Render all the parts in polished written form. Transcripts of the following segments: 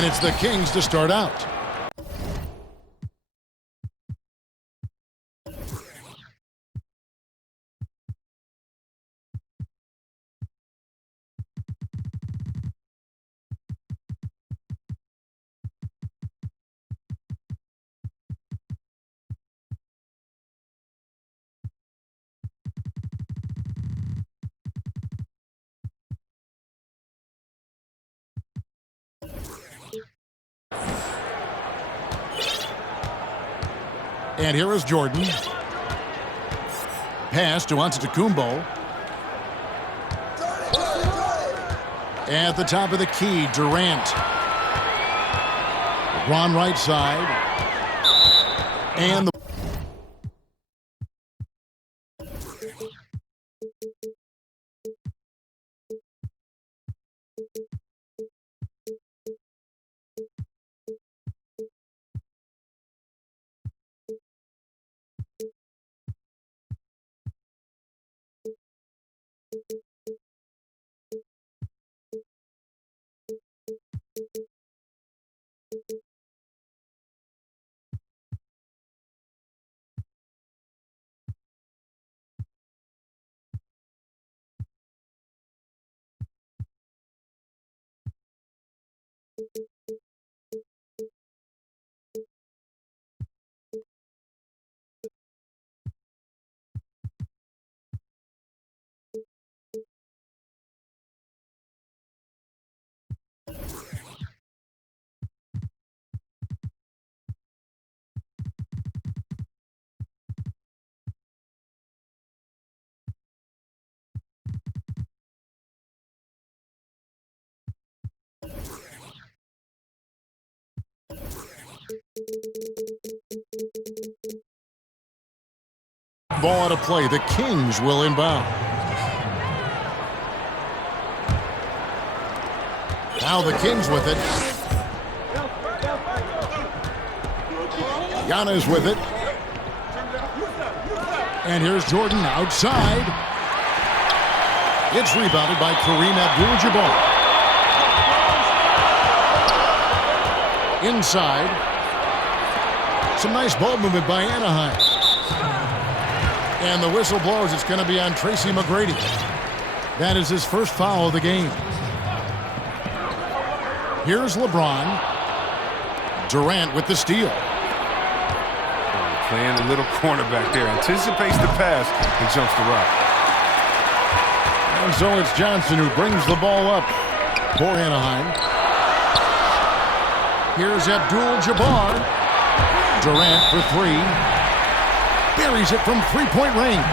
And it's the Kings to start out. And here is Jordan. Pass to Antetokounmpo. At the top of the key, Durant. LeBron right side. And the ball out of play. The Kings will inbound. Now the Kings with it. Giannis with it. And here's Jordan outside. It's rebounded by Kareem Abdul-Jabbar. Inside. Some nice ball movement by Anaheim. And the whistle blows. It's going to be on Tracy McGrady. That is his first foul of the game. Here's LeBron. Durant with the steal. Playing a little cornerback there. Anticipates the pass and jumps the rock. And so it's Johnson who brings the ball up for Anaheim. Here's Abdul-Jabbar. Durant for three. Buries it from three-point range.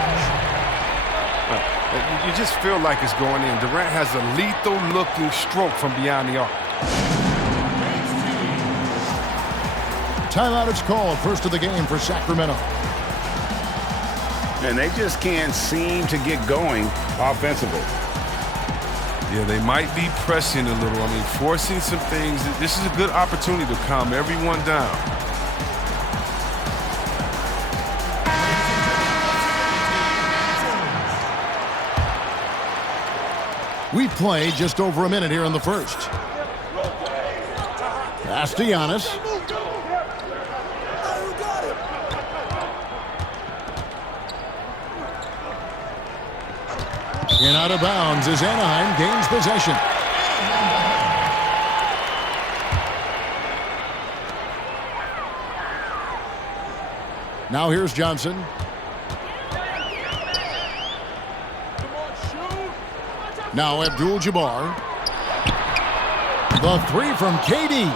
You just feel like it's going in. Durant has a lethal-looking stroke from beyond the arc. Timeout is called. First of the game for Sacramento. And they just can't seem to get going offensively. Yeah, they might be pressing a little. I mean, forcing some things. This is a good opportunity to calm everyone down. We've played just over a minute here in the first. Pass to Giannis. And out of bounds as Anaheim gains possession. Now here's Johnson. Now Abdul-Jabbar. The three from KD.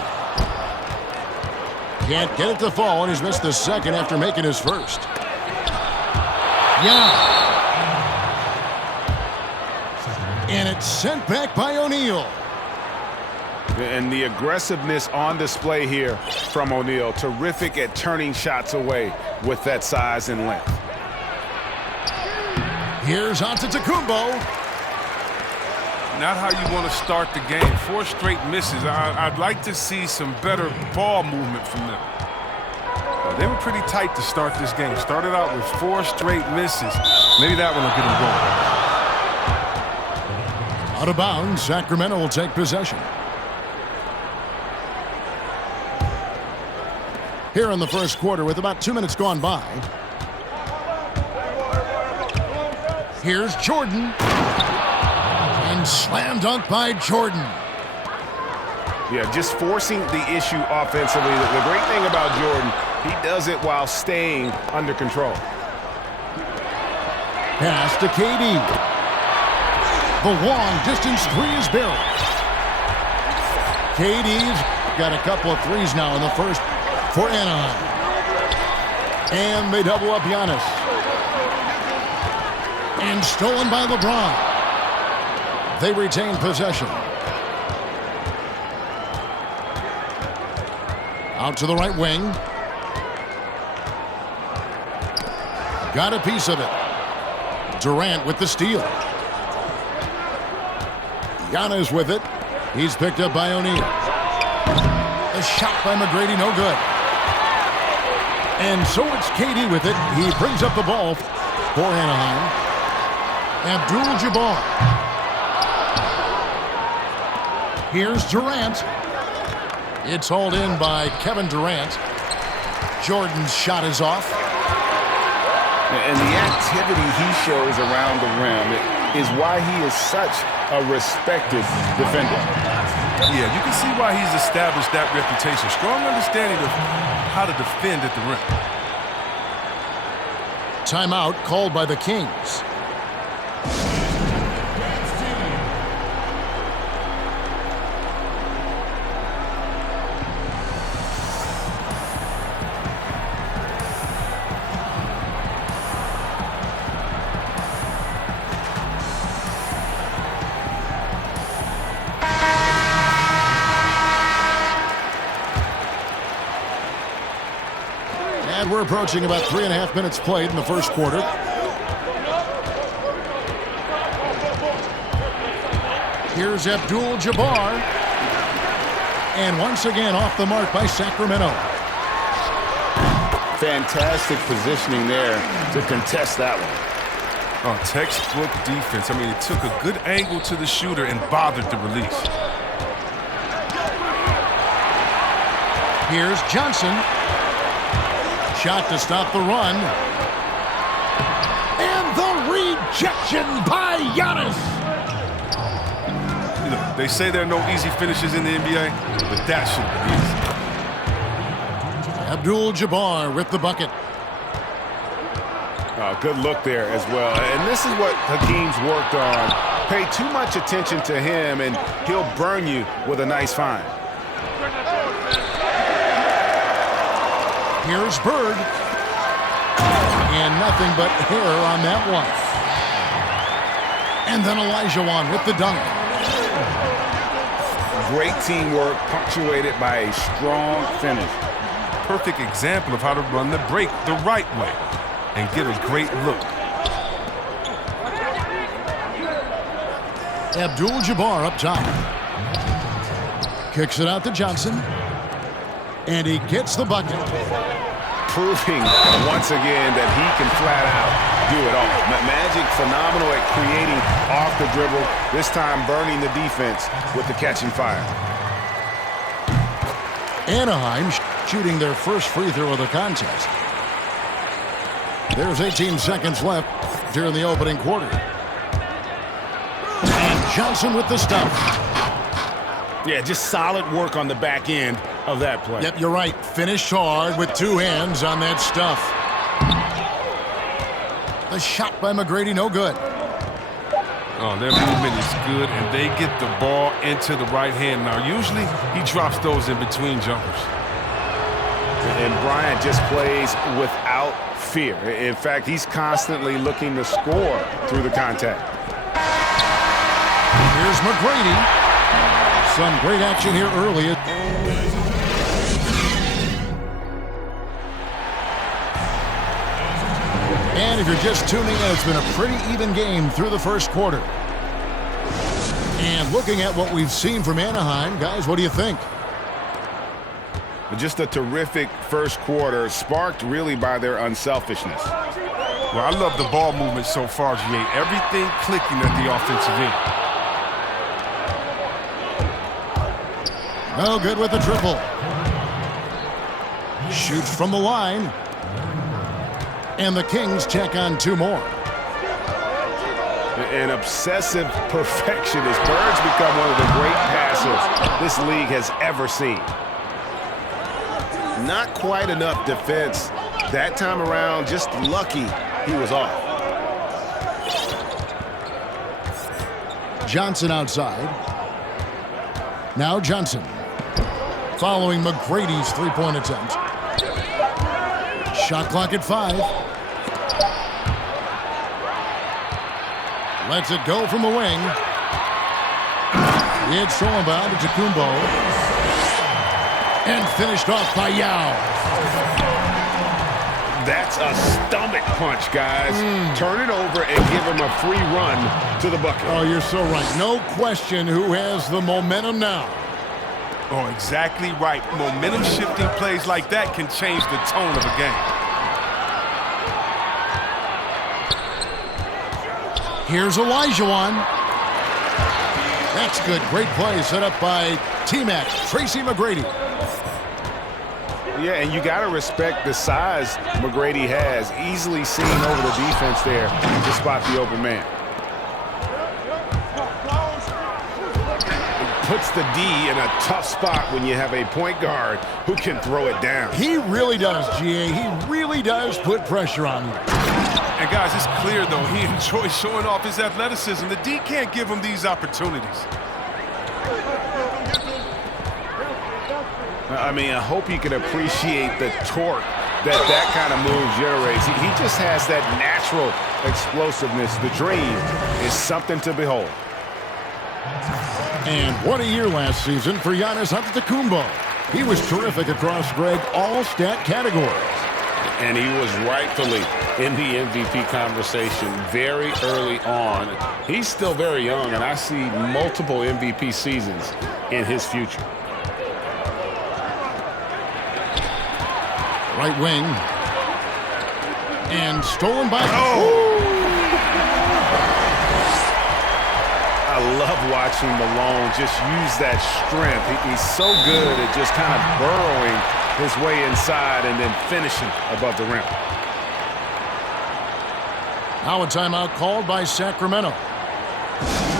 Can't get it to fall, and he's missed the second after making his first. Yeah. And it's sent back by O'Neal. And the aggressiveness on display here from O'Neal. Terrific at turning shots away with that size and length. Here's Antetokounmpo. Not how you want to start the game. 4 straight misses. I'd like to see some better ball movement from them. They were pretty tight to start this game. Started out with 4 straight misses. Maybe that one will get them going. Out of bounds, Sacramento will take possession. here in the first quarter with about 2 minutes gone by. Here's Jordan. And slam dunk by Jordan. Yeah, just forcing the issue offensively. The great thing about Jordan, he does it while staying under control. Pass to KD. The long distance three is buried. KD's got a couple of threes now in the first for Anaheim. And they double up Giannis. And stolen by LeBron. They retain possession. Out to the right wing. Got a piece of it. Durant with the steal. Giannis with it. He's picked up by O'Neal. The shot by McGrady, no good. And so it's KD with it. He brings up the ball for Anaheim. Abdul-Jabbar. Here's Durant. It's hauled in by Kevin Durant. Jordan's shot is off. And the activity he shows around the rim is why he is such a respected defender. Yeah, you can see why he's established that reputation. Strong understanding of how to defend at the rim. Timeout called by the Kings. And we're approaching about 3.5 minutes played in the first quarter. Here's Abdul-Jabbar. And once again off the mark by Sacramento. Fantastic positioning there to contest that one. Oh, textbook defense. I mean, it took a good angle to the shooter and bothered the release. Here's Johnson. Shot to stop the run. And the rejection by Giannis. You know, they say there are no easy finishes in the NBA, but that should be easy. Abdul-Jabbar with the bucket. Good look there as well. And this is what Hakeem's worked on. Pay too much attention to him, and he'll burn you with a nice find. Here's Bird. And nothing but hair on that one. And then Olajuwon with the dunk. Great teamwork punctuated by a strong finish. Perfect example of how to run the break the right way and get a great look. Abdul-Jabbar up top. Kicks it out to Johnson. And he gets the bucket. Proving once again that he can flat out do it all. Magic phenomenal at creating off the dribble, this time burning the defense with the catching fire. Anaheim shooting their first free throw of the contest. There's 18 seconds left during the opening quarter. And Johnson with the stuff. Yeah, just solid work on the back end of that play. Yep, you're right. Finished hard with two hands on that stuff. The shot by McGrady, no good. Oh, their movement is good, and they get the ball into the right hand. Now, usually he drops those in between jumpers. And Bryant just plays without fear. In fact, he's constantly looking to score through the contact. Here's McGrady. Some great action here early. And if you're just tuning in, it's been a pretty even game through the first quarter. And looking at what we've seen from Anaheim, guys, what do you think? Just a terrific first quarter, sparked really by their unselfishness. Well, I love the ball movement so far, G.A. Everything clicking at the offensive end. No good with the triple. Shoots from the line. And the Kings check on 2 more. An obsessive perfectionist. Bird's become one of the great passers this league has ever seen. Not quite enough defense that time around. Just lucky he was off. Johnson outside. Now Johnson. Following McGrady's three-point attempt. Shot clock at 5. Lets it go from the wing. It's thrown by to Tacumbo. And finished off by Yao. That's a stomach punch, guys. Turn it over and give him a free run to the bucket. Oh, you're so right. No question who has the momentum now. Oh, exactly right. Momentum-shifting plays like that can change the tone of a game. Here's Olajuwon. That's good. Great play set up by T-Mac, Tracy McGrady. Yeah, and you got to respect the size McGrady has. Easily seen over the defense there to spot the open man. Puts the D in a tough spot when you have a point guard who can throw it down. He really does, GA. He really does put pressure on you. And guys, it's clear, though, he enjoys showing off his athleticism. The D can't give him these opportunities. I mean, I hope you can appreciate the torque that kind of move generates. He just has that natural explosiveness. The dream is something to behold. And what a year last season for Giannis Antetokounmpo. He was terrific across, Greg, all stat categories. And he was rightfully in the MVP conversation very early on. He's still very young, and I see multiple MVP seasons in his future. Right wing. And stolen by... I love watching Malone just use that strength. He's so good at just kind of burrowing his way inside and then finishing above the rim. Now a timeout called by Sacramento.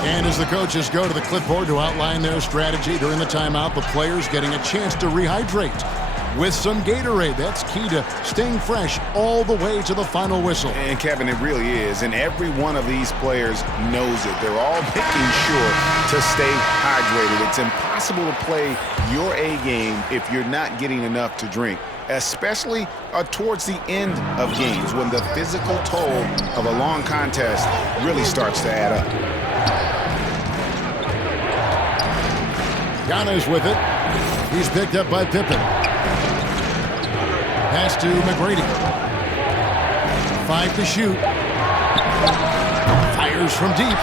And as the coaches go to the clipboard to outline their strategy during the timeout, the players getting a chance to rehydrate with some Gatorade. That's key to staying fresh all the way to the final whistle. And Kevin, it really is. And every one of these players knows it. They're all making sure to stay hydrated. It's impossible to play your A game if you're not getting enough to drink, especially towards the end of games when the physical toll of a long contest really starts to add up. Giannis with it. He's picked up by Pippen. Pass to McGrady. 5 to shoot. Fires from deep.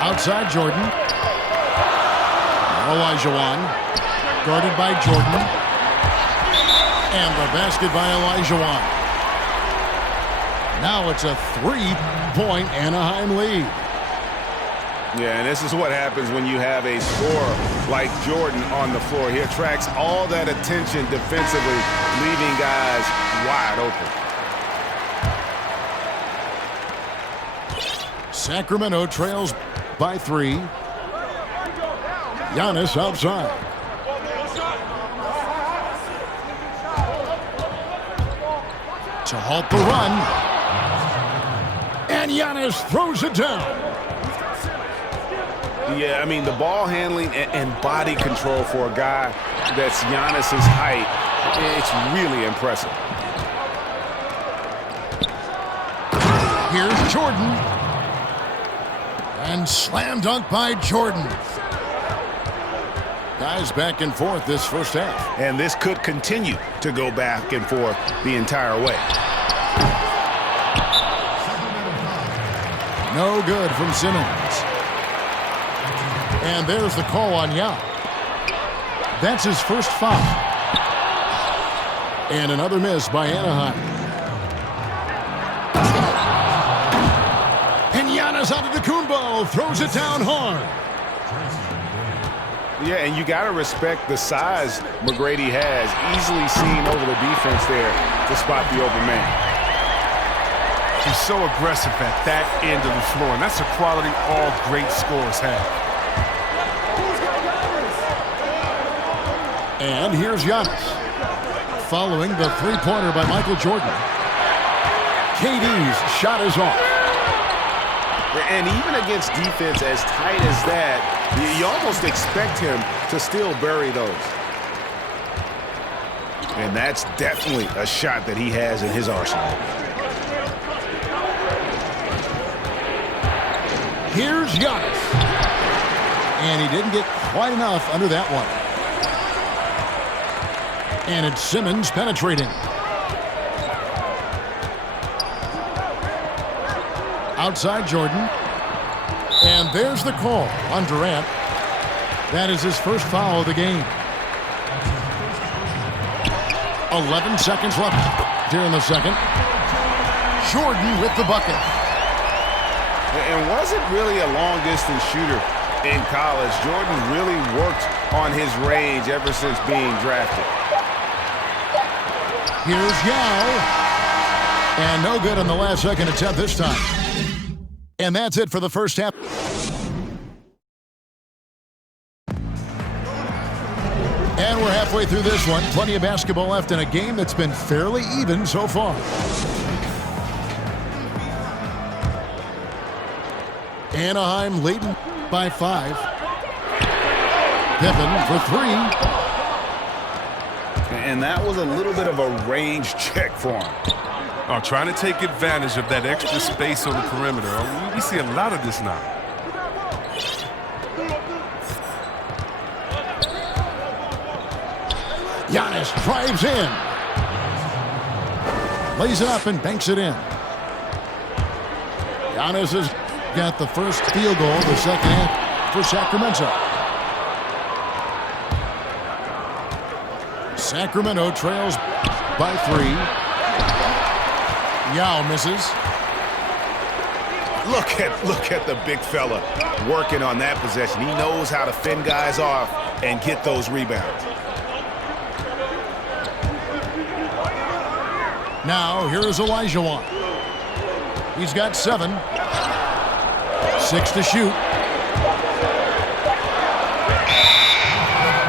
Outside Jordan. Olajuwon. Guarded by Jordan. And the basket by Olajuwon. Now it's a 3-point Anaheim lead. Yeah, and this is what happens when you have a scorer like Jordan on the floor. He attracts all that attention defensively, leaving guys wide open. Sacramento trails by 3. Giannis outside. To halt the run. And Giannis throws it down. Yeah, I mean, the ball handling and body control for a guy that's Giannis's height, it's really impressive. Here's Jordan. And slam dunk by Jordan. Guys back and forth this first half. And this could continue to go back and forth the entire way. No good from Simmons. And there's the call on Yao. That's his first foul. And another miss by Anaheim. And Giannis Antetokounmpo throws it down hard. Yeah, and you got to respect the size McGrady has. Easily seen over the defense there to spot the open man. He's so aggressive at that end of the floor, and that's a quality all great scorers have. And here's Giannis. Following the three-pointer by Michael Jordan. KD's shot is off. And even against defense as tight as that, you almost expect him to still bury those. And that's definitely a shot that he has in his arsenal. Here's Giannis. And he didn't get quite enough under that one. And it's Simmons penetrating. Outside Jordan. And there's the call on Durant. That is his first foul of the game. 11 seconds left here in the second. Jordan with the bucket. And wasn't really a long-distance shooter in college. Jordan really worked on his range ever since being drafted. Here's Yao. And no good on the last second attempt this time. And that's it for the first half. And we're halfway through this one. Plenty of basketball left in a game that's been fairly even so far. Anaheim leading by 5. Pippen for 3. And that was a little bit of a range check for him. Oh, trying to take advantage of that extra space on the perimeter. Oh, we see a lot of this now. Giannis drives in. Lays it up and banks it in. Giannis has got the first field goal of the second half for Sacramento. Sacramento trails by 3. Yao misses. Look at the big fella working on that possession. He knows how to fend guys off and get those rebounds. Now here's Olajuwon. He's got 7. 6 to shoot.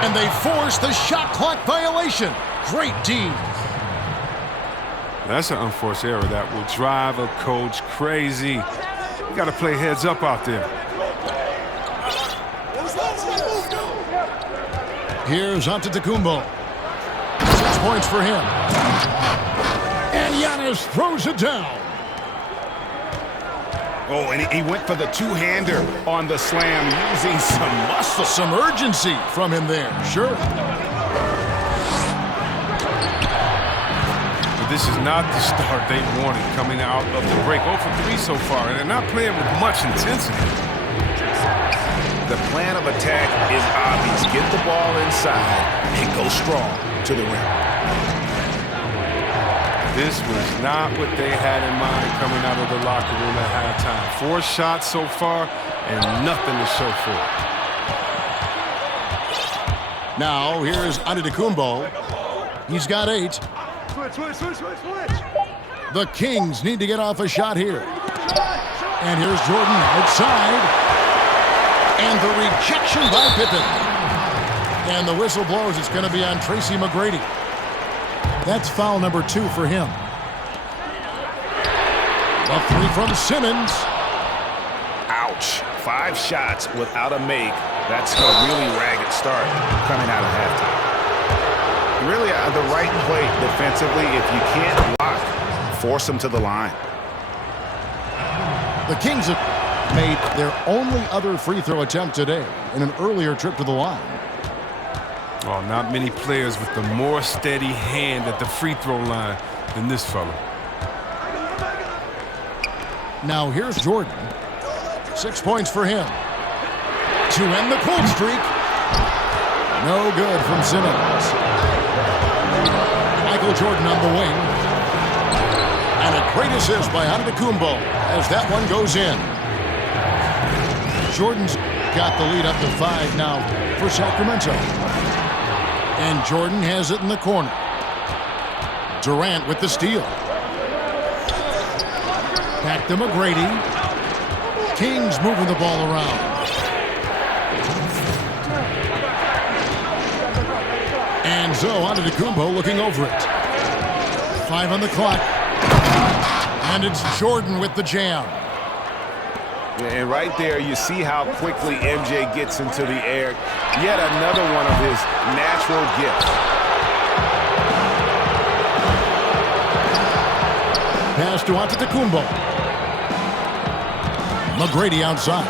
And they force the shot clock violation. Great D. That's an unforced error that will drive a coach crazy. You got to play heads up out there. Here's Antetokounmpo. 6 points for him. And Giannis throws it down. Oh, and he went for the two-hander on the slam, using some muscle. Some urgency from him there, sure. But this is not the start they wanted coming out of the break. 0 for 3 so far, and they're not playing with much intensity. The plan of attack is obvious. Get the ball inside and go strong to the rim. This was not what they had in mind coming out of the locker room at halftime. 4 shots so far and nothing to show for it. Now here's Antetokounmpo. He's got 8. Switch. The Kings need to get off a shot here. And here's Jordan outside. And the rejection by Pippen. And the whistle blows. It's going to be on Tracy McGrady. That's foul number 2 for him. A 3 from Simmons. Ouch. 5 shots without a make. That's a really ragged start coming out of halftime. Really the right play defensively. If you can't block, force them to the line. The Kings have made their only other free throw attempt today in an earlier trip to the line. Well, not many players with the more steady hand at the free throw line than this fella. Now here's Jordan. 6 points for him. To end the cold streak. No good from Simmons. Michael Jordan on the wing. And a great assist by Antetokounmpo as that one goes in. Jordan's got the lead up to 5 now. for Sacramento. And Jordan has it in the corner. Durant with the steal. Back to McGrady. Kings moving the ball around. And Zoe Antetokounmpo looking over it. 5 on the clock. And it's Jordan with the jam. And right there, you see how quickly MJ gets into the air. Yet another one of his natural gifts. Pass to Antetokounmpo. McGrady outside.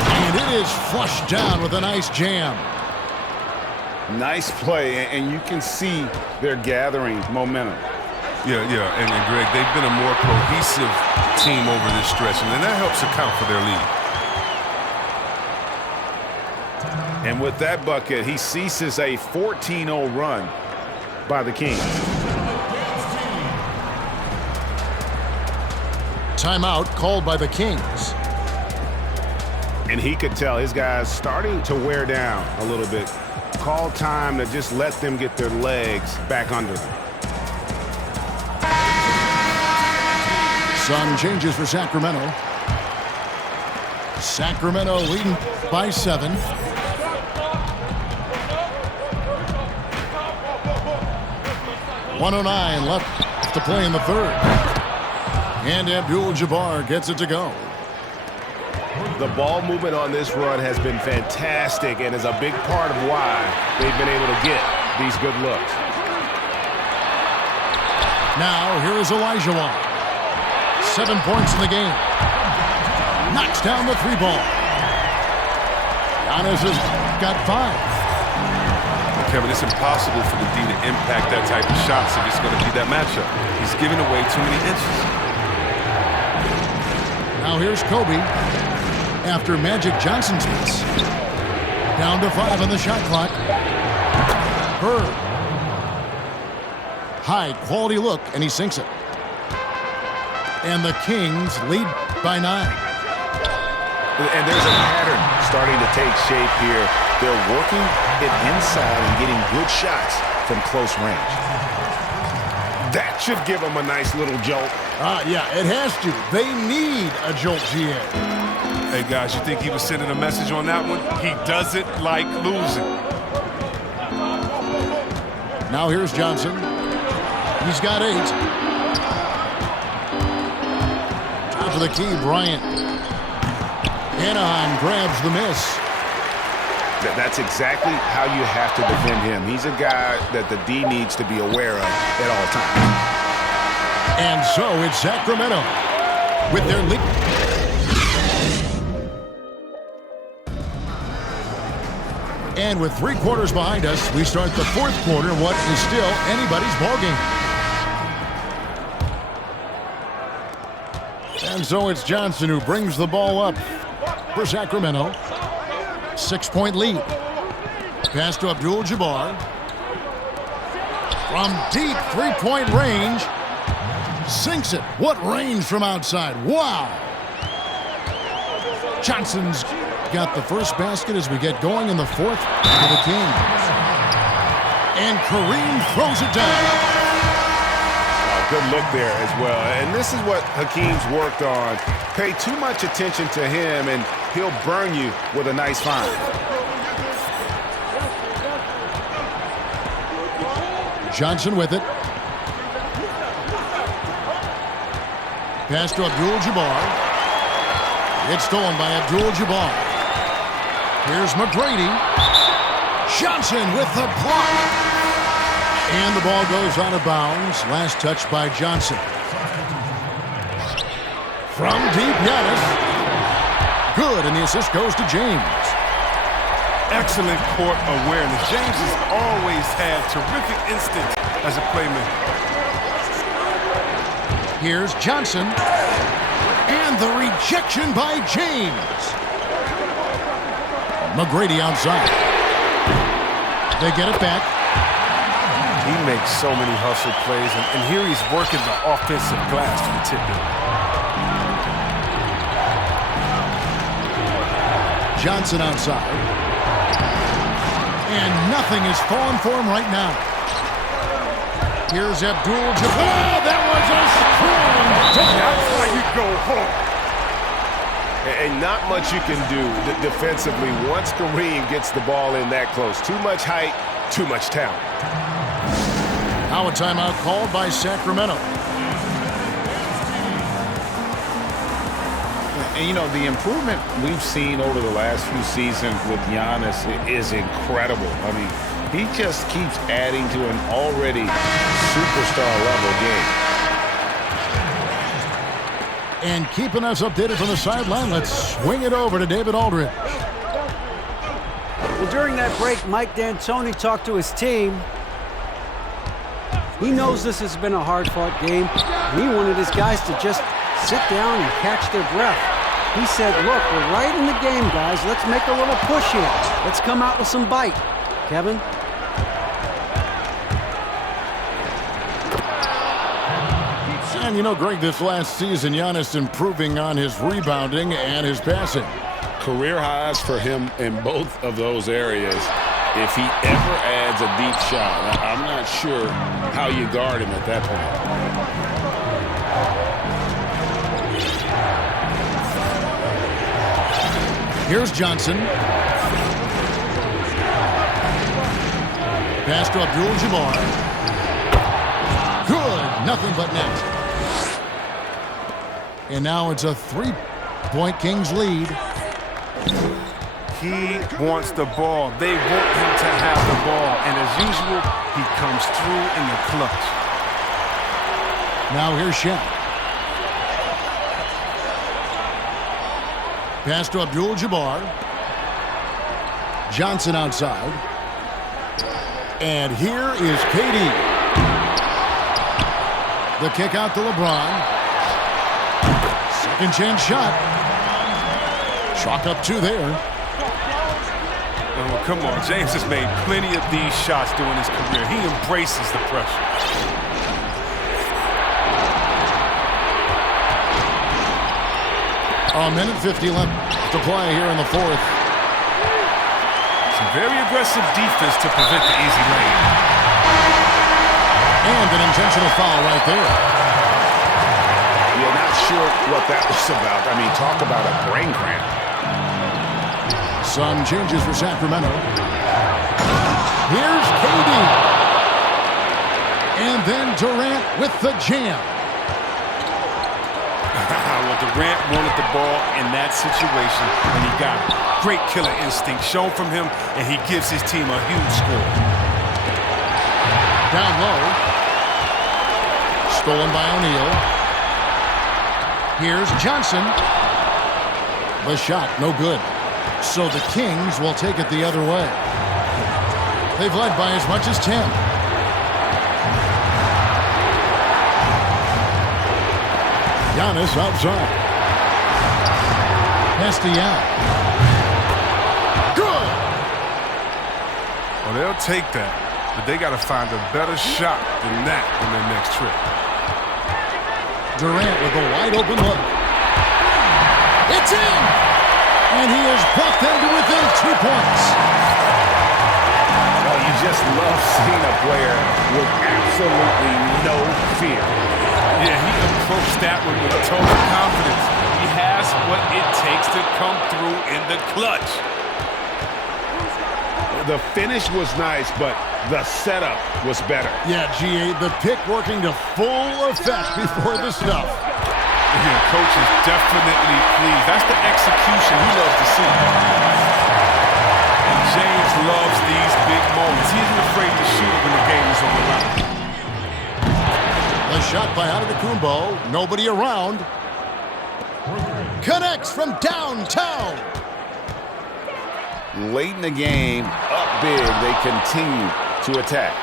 And it is flushed down with a nice jam. Nice play, and you can see they're gathering momentum. Yeah, and Greg, they've been a more cohesive team over this stretch, and that helps account for their lead. And with that bucket, he ceases a 14-0 run by the Kings. Timeout called by the Kings. And he could tell his guys starting to wear down a little bit. Call time to just let them get their legs back under them. Some changes for Sacramento. Sacramento leading by 7. .109 left to play in the third. And Abdul-Jabbar gets it to go. The ball movement on this run has been fantastic and is a big part of why they've been able to get these good looks. Now, here is Olajuwon. 7 points in the game. Knocks down the 3 ball. Giannis has got 5. Kevin, it's impossible for the D to impact that type of shots if it's going to be that matchup. He's giving away too many inches. Now here's Kobe after Magic Johnson's miss. Down to 5 on the shot clock. Bird. High quality look, and he sinks it. And the Kings lead by 9. And there's a pattern starting to take shape here. They're working it inside and getting good shots from close range. That should give them a nice little jolt. Yeah, it has to. They need a jolt, GA. Hey, guys, you think he was sending a message on that one? He doesn't like losing. Now here's Johnson. He's got 8. Top of the key, Bryant. Anaheim grabs the miss. That's exactly how you have to defend him. He's a guy that the D needs to be aware of at all times. And so it's Sacramento with their lead. And with 3 quarters behind us, we start the 4th quarter, what is still anybody's ballgame. And so it's Johnson who brings the ball up for Sacramento. 6-point lead. Pass to Abdul-Jabbar. From deep 3-point range. Sinks it. What range from outside. Wow. Johnson's got the first basket as we get going in the 4th for the Kings. And Kareem throws it down. Good look there as well. And this is what Hakeem's worked on. Pay too much attention to him and he'll burn you with a nice find. Johnson with it. Pass to Abdul-Jabbar. It's stolen by Abdul-Jabbar. Here's McGrady. Johnson with the block. And the ball goes out of bounds. Last touch by Johnson. From deep, Giannis. Good, and the assist goes to James. Excellent court awareness. James has always had terrific instinct as a playmaker. Here's Johnson. And the rejection by James. McGrady outside. They get it back. He makes so many hustle plays, and here he's working the offensive glass to the tip in. Johnson outside. And nothing is falling for him right now. Here's Abdul-Jabbar. Oh, that was a strong dunk. That's how you go home. And not much you can do defensively once Kareem gets the ball in that close. Too much height, too much talent. Now a timeout called by Sacramento. And, you know, the improvement we've seen over the last few seasons with Giannis is incredible. I mean, he just keeps adding to an already superstar-level game. And keeping us updated from the sideline, let's swing it over to David Aldridge. Well, during that break, Mike D'Antoni talked to his team. He knows this has been a hard-fought game, and he wanted his guys to just sit down and catch their breath. He said, look, we're right in the game, guys. Let's make a little push here. Let's come out with some bite. Kevin? And you know, Greg, this last season, Giannis improving on his rebounding and his passing. Career highs for him in both of those areas. If he ever adds a deep shot, I'm not sure how you guard him at that point. Here's Johnson. Pass to Abdul-Jabbar. Good. Nothing but net. And now it's a three-point Kings lead. He wants the ball. They want him to have the ball. And as usual, he comes through in the clutch. Now here's Shaq. Pass to Abdul-Jabbar. Johnson outside. And here is KD. The kick out to LeBron. Second chance shot. Chalk up two there. Oh, come on. James has made plenty of these shots during his career. He embraces the pressure. A minute 50 left to play here in the fourth. Some very aggressive defense to prevent the easy lane. And an intentional foul right there. You're not sure what that was about. I mean, talk about a brain cramp. Some changes for Sacramento. Here's KD. And then Durant with the jam. Well, Durant wanted the ball in that situation, and he got it. Great killer instinct shown from him, and he gives his team a huge score. Down low. Stolen by O'Neal. Here's Johnson. The shot, no good. So the Kings will take it the other way. They've led by as much as 10. Giannis outside. Castellano. Good! Well, they'll take that, but they got to find a better shot than that on their next trip. Durant with a wide open look. It's in! And he has brought them to within 2 points. Well, you just love seeing a player with absolutely no fear. Yeah, he approached that one with total confidence. He has what it takes to come through in the clutch. The finish was nice, but the setup was better. Yeah, GA, the pick working to full effect before the stuff. Yeah, coach is definitely pleased. That's the execution he loves to see. And James loves these big moments. He isn't afraid to shoot when the game is on the line. A shot by Antetokounmpo. Nobody around. Connects from downtown. Late in the game, up big, they continue to attack.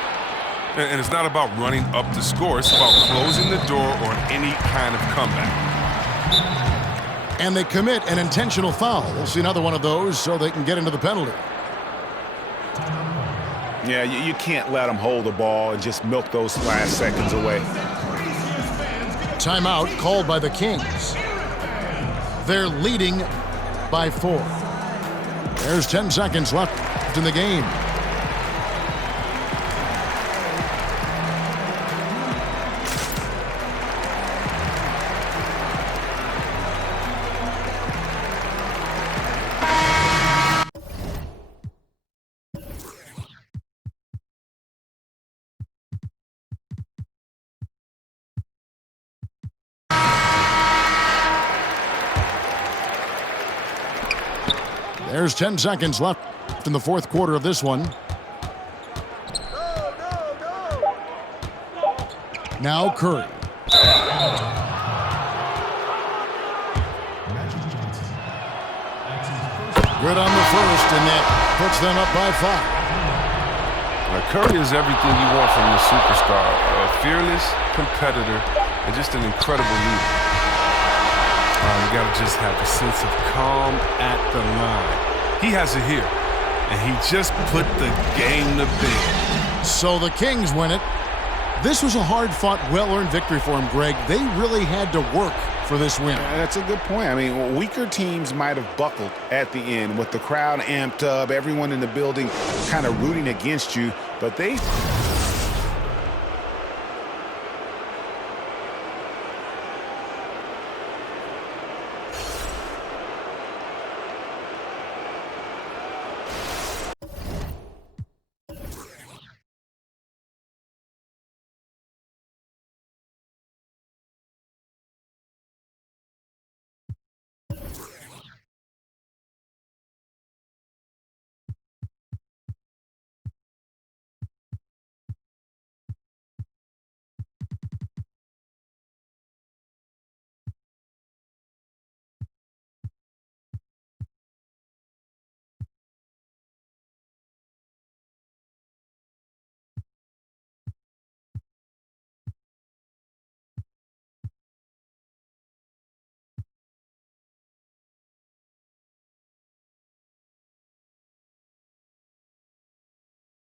And it's not about running up to score. It's about closing the door on any kind of comeback. And they commit an intentional foul. We'll see another one of those so they can get into the penalty. Yeah, you can't let them hold the ball and just milk those last seconds away. Timeout called by the Kings. They're leading by 4. There's 10 seconds left in the game. There's 10 seconds left in the fourth quarter of this one. Now Curry. Good on the first, and that puts them up by 5. Now, Curry is everything you want from the superstar. A fearless competitor and just an incredible leader. You got to just have a sense of calm at the line. He has it here, and he just put the game to bed. So the Kings win it. This was a hard-fought, well-earned victory for them, Greg. They really had to work for this win. That's a good point. I mean, weaker teams might have buckled at the end with the crowd amped up, everyone in the building kind of rooting against you, but they